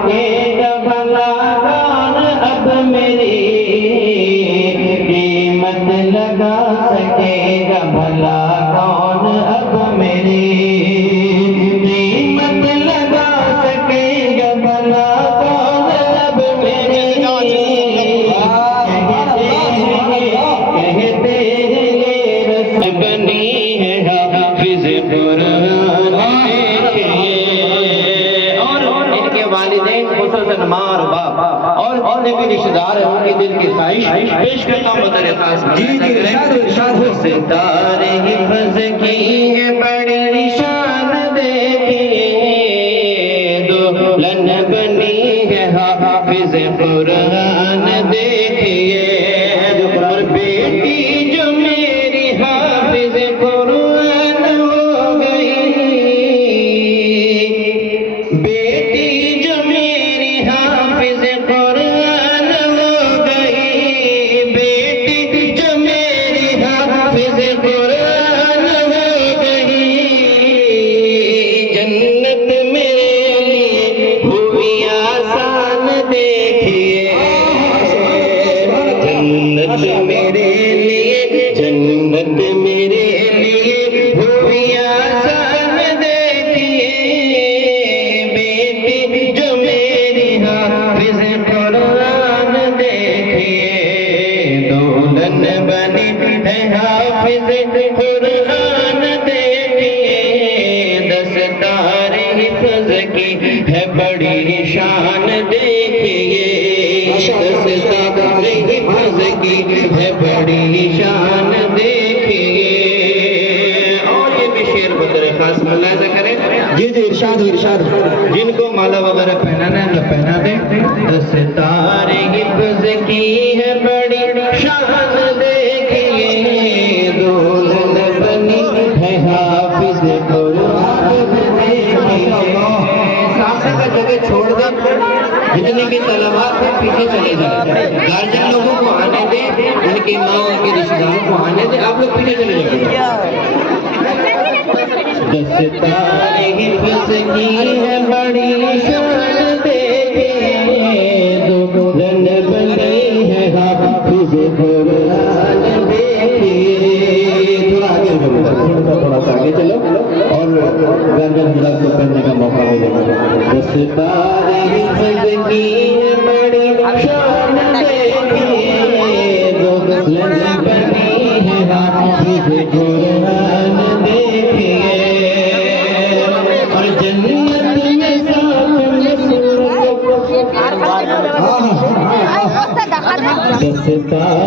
سکے گا بھلا کون اب میری قیمت لگا سکے گا بھلا کون اب میری قیمت لگا سکے گا بھلا کون اب میری کہتے ہیں یہ رسم بنی ہے حافظ قرآن اور ان کے والدین خصوصاً ماں اور باپ اور جتنے بھی رشتہ دار ہیں ان کے دل کی خواہش پیش کرتا ہوں مدر خاص ستارے حفظ کی ہے بڑی شان دیکھیے دلہن بنی ہے حافظ قرآن دیکھیے اور بیٹی جو میری حافظ قرآن ہو گئی بیٹی جو میری حافظ قرآن ہو گئی بیٹی جو میری حافظ قرآن ہو گئی جنت میرے لیے ہوئی آسان دیکھیے جنت میرے لیے ہوئی آسان دیکھیے بیٹی جو میری حافظ قرآن دیکھیے دلہن بنی ہے حافظ قرآن دیکھیے دستار حفظ کی ہے بڑی شان دیکھیے دستار حفظ کی ہے بڑی شان دیکھیے اور یہ بھی شعر بدر خاص ملاحظہ کریں جی جی ارشاد ارشاد جن کو مالا وغیرہ پہنانا ہے تو پہنا دیں دستار حفظ کی ہے بڑی شان دیکھیے دلہن بنی ہے حافظ قرآن دیکھیے سامنے کا جگہ چھوڑ دیں جتنے بھی طلبات ہیں پیچھے چلے جائیں گارجن لوگوں کو آنے دیں ان کے ماں ان کے رشتہ داروں کو آنے دیں آپ لوگ پیچھے چلے جائیں دستار حفظ کی ہے بڑی شان دیکھیے دلہن بنی ہے حافظ قرآن دیکھیے تھوڑا آگے تھوڑا سا آگے چلو اور گارجن حضرات کو پڑھنے کا موقع ملے گا دستار حفظ کی ہے بڑی شان دیکھیے دلہن بنی ہے حافظ قرآن دیکھیے اور جنت میں ساتھ میں دستار